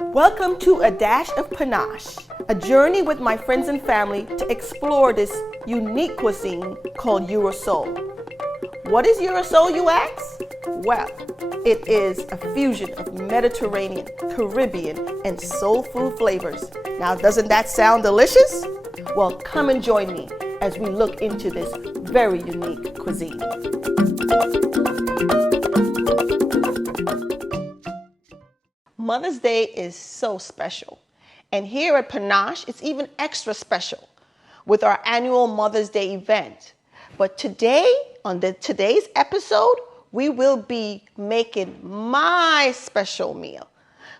Welcome to A Dash of Pa-Nash, a journey with my friends and family to explore this unique cuisine called Eurosol. What is Eurosol, you ask? Well, it is a fusion of Mediterranean, Caribbean, and soul food flavors. Now, doesn't that sound delicious? Well, come and join me as we look into this very unique cuisine. Mother's Day is so special. And here at Pa-Nash, it's even extra special with our annual Mother's Day event. But today, on today's episode, we will be making my special meal,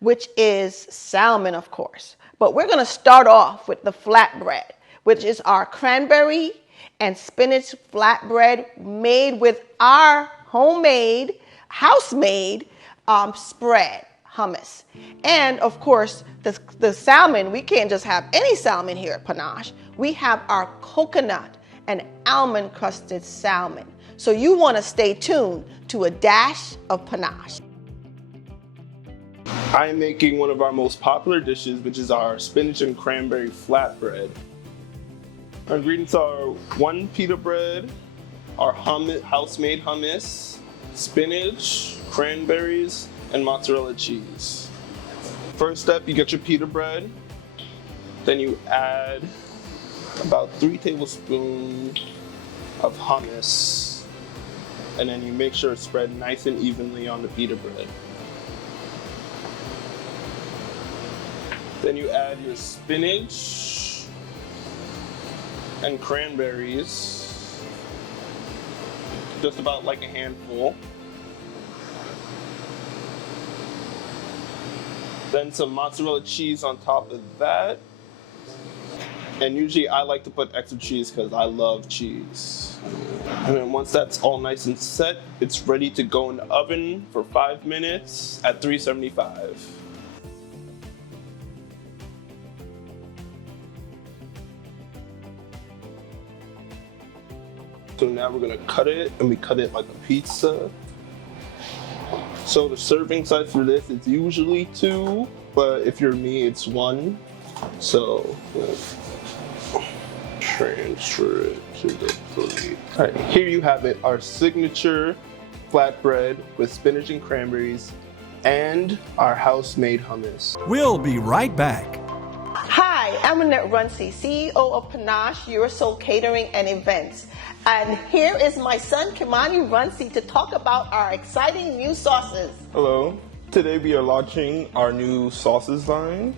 which is salmon, of course. But we're going to start off with the flatbread, which is our cranberry and spinach flatbread made with our homemade, house-made spread. Hummus. And of course, the salmon, we can't just have any salmon here at Pa-Nash. We have our coconut and almond crusted salmon. So you want to stay tuned to A Dash of Pa-Nash. I'm making one of our most popular dishes, which is our spinach and cranberry flatbread. Our ingredients are 1 pita bread, our house-made hummus, spinach, cranberries, and mozzarella cheese. First step, you get your pita bread. Then you add about 3 tablespoons of hummus. And then you make sure it's spread nice and evenly on the pita bread. Then you add your spinach and cranberries, just about like a handful. Then some mozzarella cheese on top of that. And usually I like to put extra cheese because I love cheese. And then once that's all nice and set, it's ready to go in the oven for 5 minutes at 375. So now we're gonna cut it, and we cut it like a pizza. So the serving size for this is usually 2, but if you're me, it's 1. So transfer it to the plate. All right, here you have it, our signature flatbread with spinach and cranberries and our house-made hummus. We'll be right back. Hi, I'm Annette Runcie, CEO of Pa-Nash Eurosol Catering and Events. And here is my son, Kimani Runcie, to talk about our exciting new sauces. Hello. Today we are launching our new sauces line.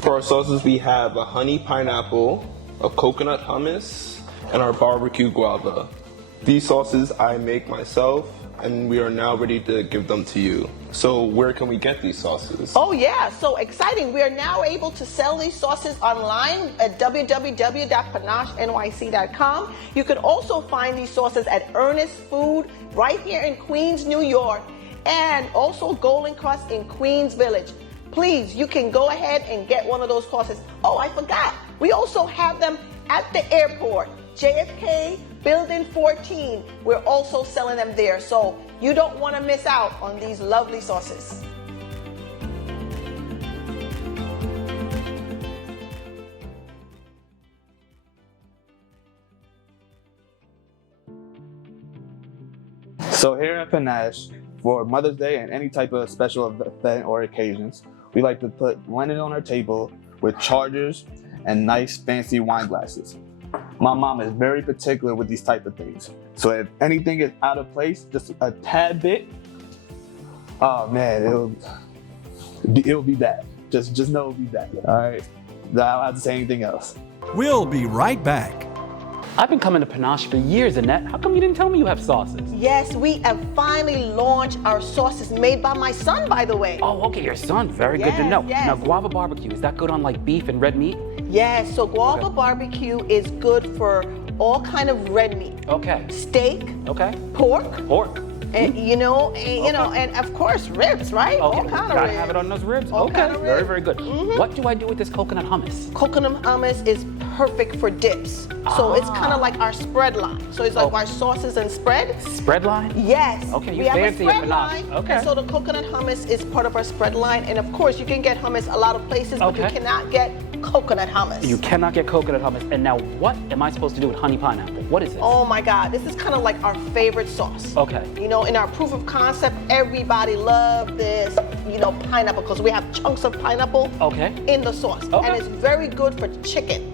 For our sauces, we have a honey pineapple, a coconut hummus, and our barbecue guava. These sauces I make myself, and we are now ready to give them to you. So where can we get these sauces? Oh yeah, so exciting. We are now able to sell these sauces online at www.panashnyc.com. You can also find these sauces at Ernest Food right here in Queens, New York, and also Golden Crust in Queens Village. Please, you can go ahead and get one of those sauces. Oh, I forgot. We also have them at the airport, JFK Building 14. We're also selling them there. So you don't want to miss out on these lovely sauces. So here at Pa-Nash, for Mother's Day and any type of special event or occasions, we like to put linen on our table with chargers and nice fancy wine glasses. My mom is very particular with these type of things. So if anything is out of place, just a tad bit, oh man, it'll be bad. Just know it'll be bad. All right, I don't have to say anything else. We'll be right back. I've been coming to Pa-Nash for years, Annette. How come you didn't tell me you have sauces? Yes, we have finally launched our sauces made by my son, by the way. Oh, okay, your son. Very good to know. Yes. Now, guava barbecue, is that good on like beef and red meat? Yes, so guava barbecue is good for all kind of red meat. Okay. Steak, Okay. pork, and and of course ribs, right? Okay. All kind of Gotta ribs. have it on those ribs. All Okay. kind of Very, ribs. very good. Mhm. What do I do with this coconut hummus? Coconut hummus is perfect for dips. So it's kind of like our spread line. So it's like our sauces and spread. Spread line? Yes. Okay, you we have fancy a at spread Pa-Nash. line. Okay. And so the coconut hummus is part of our spread line. And of course, you can get hummus a lot of places, but you cannot get coconut hummus. You cannot get coconut hummus. And now what am I supposed to do with honey pineapple? What is this? Oh my God, this is kind of like our favorite sauce. Okay. You know, in our proof of concept, everybody loved this, you know, pineapple, because we have chunks of pineapple in the sauce. And it's very good for chicken.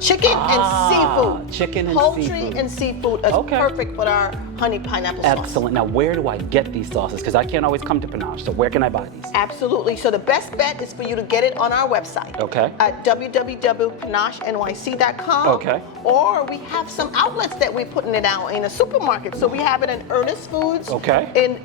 Chicken and seafood. Chicken and Poultry seafood. and seafood is perfect for our honey pineapple sauce. Excellent. Now, where do I get these sauces? Because I can't always come to Pa-Nash, so where can I buy these? Absolutely. So the best bet is for you to get it on our website. Okay. At www.panashnyc.com. Okay. Or we have some outlets that we're putting it out in a supermarket. So we have it in Ernest Foods. Okay. In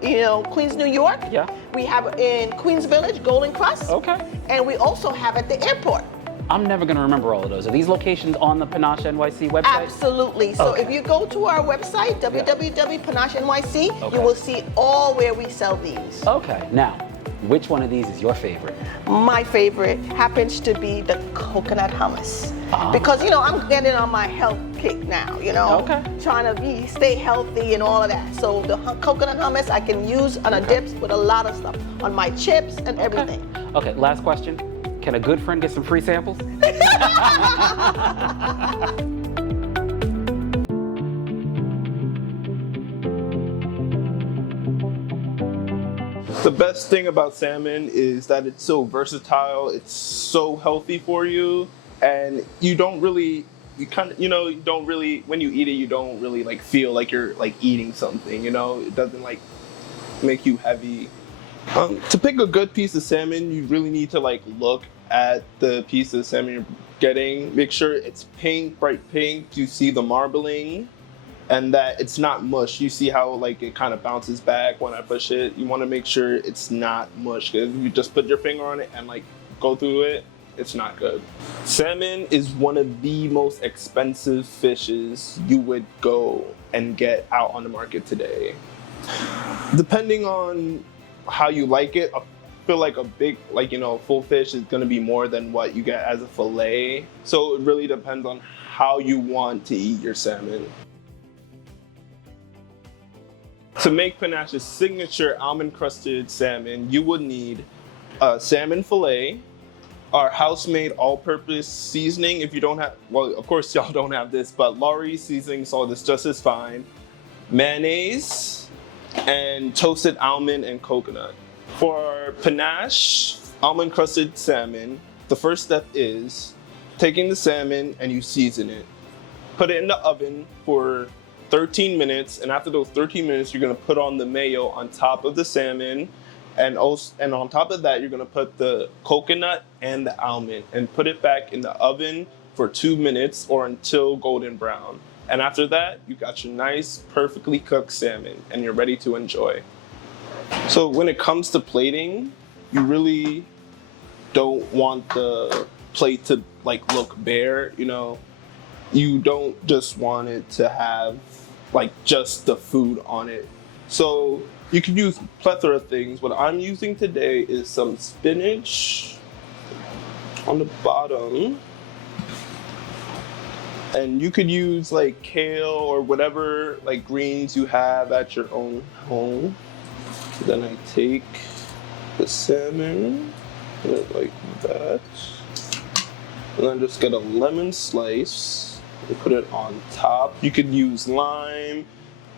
you know, Queens, New York. Yeah. We have it in Queens Village, Golden Crust. Okay. And we also have at the airport. I'm never going to remember all of those. Are these locations on the Pa-Nash NYC website? Absolutely. So if you go to our website, www.panashnyc, you will see all where we sell these. Okay. Now, which one of these is your favorite? My favorite happens to be the coconut hummus. Because, you know, I'm getting on my health kick now, you know. Trying to stay healthy and all of that. So the coconut hummus I can use on a dips with a lot of stuff. On my chips and everything. Okay, last question. Can a good friend get some free samples? The best thing about salmon is that it's so versatile, it's so healthy for you, and you don't really, you don't really, when you eat it, you don't really like feel like you're like eating something, you know? It doesn't like make you heavy. To pick a good piece of salmon, you really need to like look at the piece of salmon you're getting. Make sure it's pink, bright pink. You see the marbling, and that it's not mush. You see how like it kind of bounces back when I push it. You want to make sure it's not mush, because if you just put your finger on it and like go through it, it's not good. Salmon is one of the most expensive fishes you would go and get out on the market today. Depending on how you like it, I feel like a big, like, you know, full fish is going to be more than what you get as a fillet. So it really depends on how you want to eat your salmon. To make Pa-Nash's signature almond crusted salmon, you would need a salmon fillet, our house-made all-purpose seasoning. If you don't have, well, of course y'all don't have this, but Lawry's seasoning salt is just as fine, mayonnaise, and toasted almond and coconut. For Pa-Nash almond crusted salmon, the first step is taking the salmon and you season it. Put it in the oven for 13 minutes, and after those 13 minutes, you're gonna put on the mayo on top of the salmon, and on top of that, you're gonna put the coconut and the almond and put it back in the oven for 2 minutes or until golden brown. And after that, you got your nice, perfectly cooked salmon, and you're ready to enjoy. So when it comes to plating, you really don't want the plate to like look bare, you know? You don't just want it to have like just the food on it. So you can use a plethora of things. What I'm using today is some spinach on the bottom. And you could use like kale or whatever like greens you have at your own home. Then I take the salmon, put it like that. And then just get a lemon slice and put it on top. You could use lime.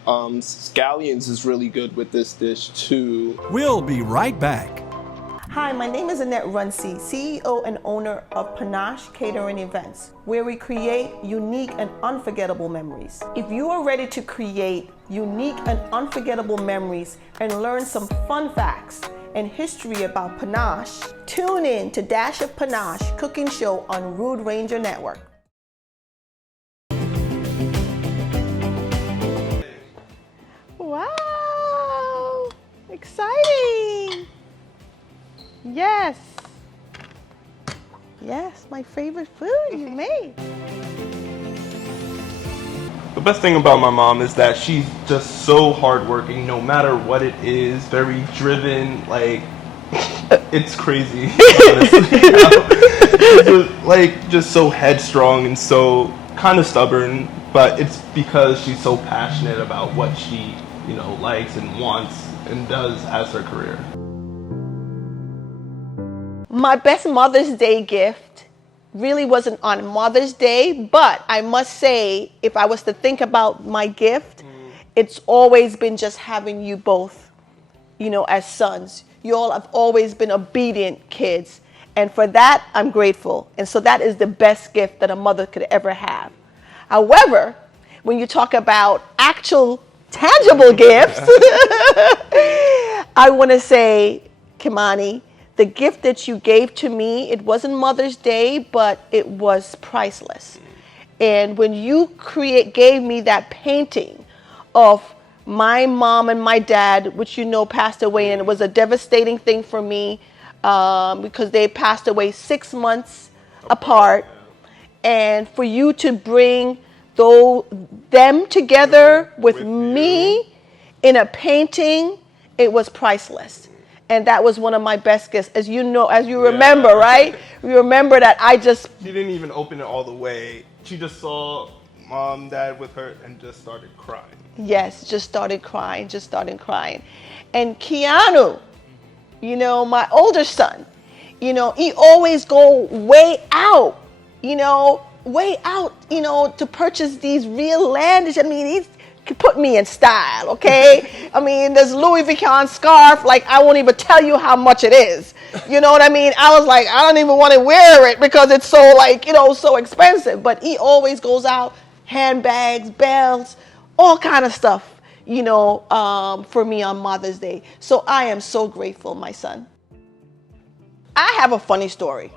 Scallions is really good with this dish too. We'll be right back. Hi, my name is Annette Runcie, CEO and owner of Pa-Nash Catering Events, where we create unique and unforgettable memories. If you are ready to create unique and unforgettable memories and learn some fun facts and history about Pa-Nash, tune in to Dash of Pa-Nash cooking show on Rude Ranger Network. Wow, exciting. Yes. Yes, my favorite food you made. The best thing about my mom is that she's just so hardworking, no matter what it is, very driven, like, it's crazy, honestly. just so headstrong and so kind of stubborn, but it's because she's so passionate about what she, likes and wants and does as her career. My best Mother's Day gift really wasn't on Mother's Day, but I must say, if I was to think about my gift, it's always been just having you both, as sons. You all have always been obedient kids. And for that, I'm grateful. And so that is the best gift that a mother could ever have. However, when you talk about actual tangible gifts, I want to say, Kimani, the gift that you gave to me, it wasn't Mother's Day, but it was priceless. And when you gave me that painting of my mom and my dad, which passed away, and it was a devastating thing for me because they passed away 6 months apart. And for you to bring them together with me in a painting, it was priceless. And that was one of my best gifts, as you remember, right? You remember that She didn't even open it all the way. She just saw Mom, Dad with her and just started crying. Yes, just started crying. And Keanu, my older son, he always go way out, to purchase these real landish. I mean, he could put me in style, okay? I mean, this Louis Vuitton scarf, I won't even tell you how much it is. You know what I mean? I was like, I don't even want to wear it because it's so so expensive. But he always goes out, handbags, belts, all kind of stuff, for me on Mother's Day. So I am so grateful, my son. I have a funny story.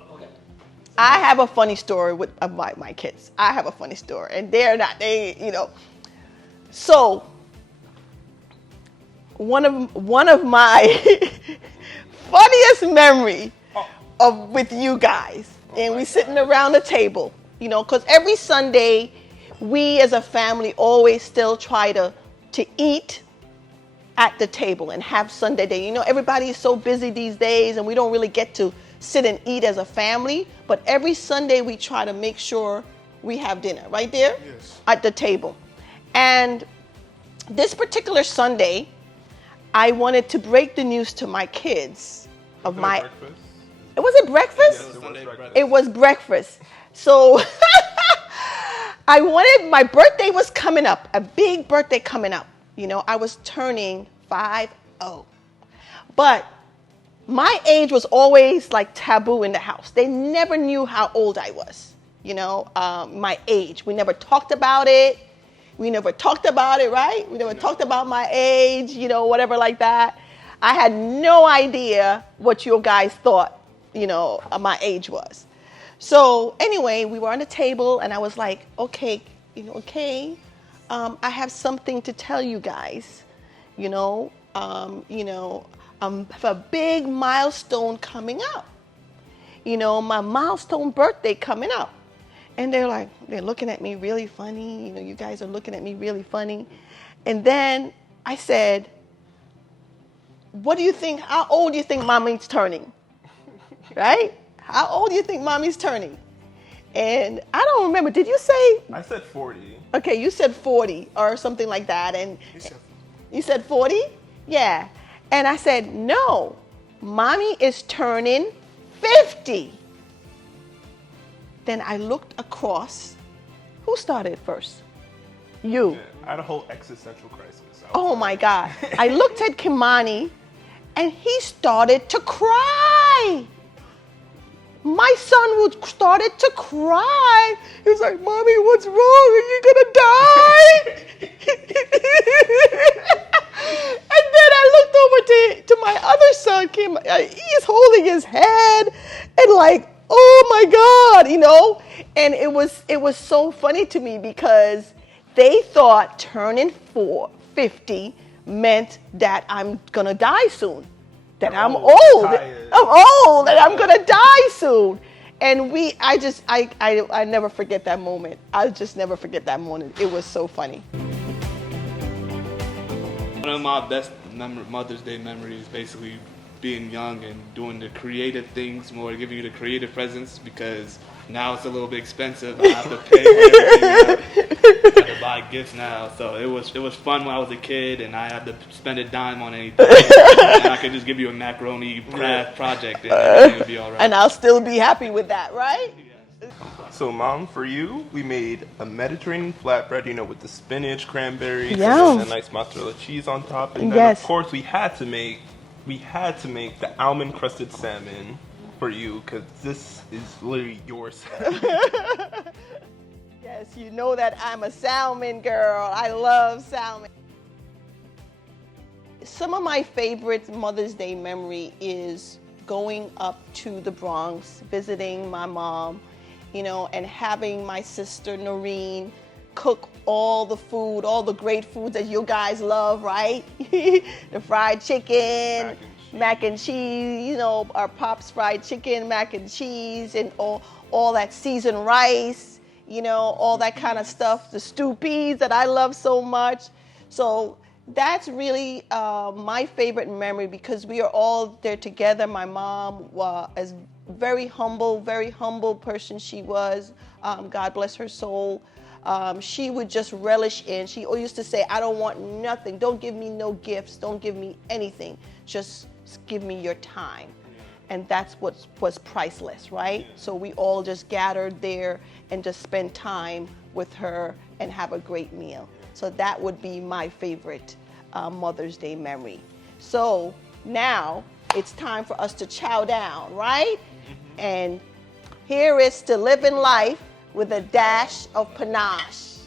I have a funny story about my kids. I have a funny story. And So one of my funniest memory with you guys, and we sitting around the table, because every Sunday we as a family always still try to eat at the table and have Sunday day. Everybody is so busy these days and we don't really get to sit and eat as a family, but every Sunday we try to make sure we have dinner right there at the table. And this particular Sunday, I wanted to break the news to my kids of my... Breakfast? Was it breakfast? Yes, it was breakfast. It was breakfast. So my birthday was coming up, a big birthday coming up. I was turning 50. But my age was always taboo in the house. They never knew how old I was, my age. We never talked about it. Right? We never talked about my age, whatever like that. I had no idea what you guys thought, my age was. So anyway, we were on the table and I was like, okay, I have something to tell you guys, have a big milestone coming up, my milestone birthday coming up. And they're looking at me really funny. You guys are looking at me really funny. And then I said, how old do you think mommy's turning? Right? How old do you think mommy's turning? And I don't remember. Did you say? I said 40. Okay, you said 40 or something like that. And you said 40? Yeah. And I said, no, mommy is turning 50. Then I looked across. Who started first? You. Yeah, I had a whole existential crisis. Oh my God. I looked at Kimani and he started to cry. My son started to cry. He was like, Mommy, what's wrong? Are you gonna die? And then I looked over to my other son. He's holding his head and oh my God, And it was so funny to me because they thought turning 50 meant that I'm gonna die soon. That I'm old. That I'm gonna die soon. And I never forget that moment. I'll just never forget that moment. It was so funny. One of my best Mother's Day memories, basically being young and doing the creative things more, giving you the creative presents, because now it's a little bit expensive. I have to pay for everything now. I have to buy gifts now. So it was fun when I was a kid, and I had to spend a dime on anything. And I could just give you a macaroni craft project, and everything would be all right. And I'll still be happy with that, right? So, Mom, for you, we made a Mediterranean flatbread, you know, with the spinach, cranberries, Yum. and then a nice mozzarella cheese on top. And then, Yes. of course, we had to make the almond crusted salmon for you, because this is literally your salmon. Yes, you know that I'm a salmon girl. I love salmon. Some of my favorite Mother's Day memory is going up to the Bronx, visiting my mom, you know, and having my sister Noreen cook all the food, all the great foods that you guys love, right? The fried chicken, mac and cheese, you know, our Pop's fried chicken, mac and cheese, and all that seasoned rice, you know, all that kind of stuff, the stew peas that I love so much. So that's really my favorite memory, because we are all there together. My mom is very humble person she was. God bless her soul. She would just relish in. She used to say, I don't want nothing. Don't give me no gifts. Don't give me anything. Just give me your time. And that's what was priceless, right? So we all just gathered there and just spend time with her and have a great meal. So that would be my favorite Mother's Day memory. So now it's time for us to chow down, right? And here is to living life with a dash of Pa-Nash.